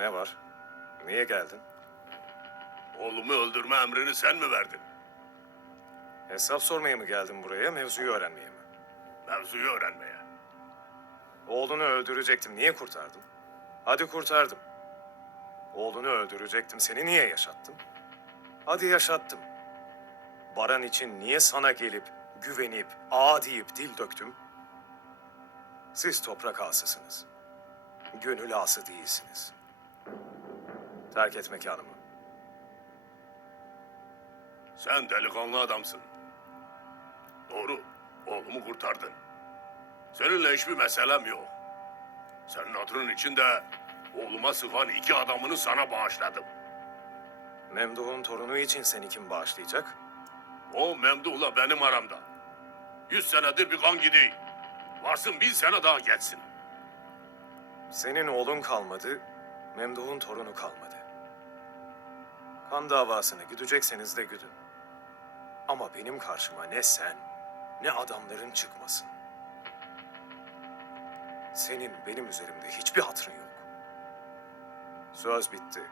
Ne var? Niye geldin? Oğlumu öldürme emrini sen mi verdin? Hesap sormaya mı geldin buraya, mevzuyu öğrenmeye mi? Mevzuyu öğrenmeye. Oğlunu öldürecektim, niye kurtardım? Hadi kurtardım. Oğlunu öldürecektim, seni niye yaşattım? Hadi yaşattım. Baran için niye sana gelip, güvenip, ağa deyip dil döktüm? Siz toprak ağasısınız. Gönül ağası değilsiniz. Terk et mekanımı. Sen delikanlı adamsın. Doğru, oğlumu kurtardın. Seninle hiçbir meselem yok. Senin hatırın için de oğluma sıkan iki adamını sana bağışladım. Memduh'un torunu için seni kim bağışlayacak? O Memduh'la benim aramda. Yüz senedir bir kan gideyi. Varsın bin sene daha geçsin. Senin oğlun kalmadı, Memduh'un torunu kalmadı. Kan davasını güdecekseniz de güdün. Ama benim karşıma ne sen, ne adamların çıkmasın. Senin benim üzerimde hiçbir hatırın yok. Söz bitti.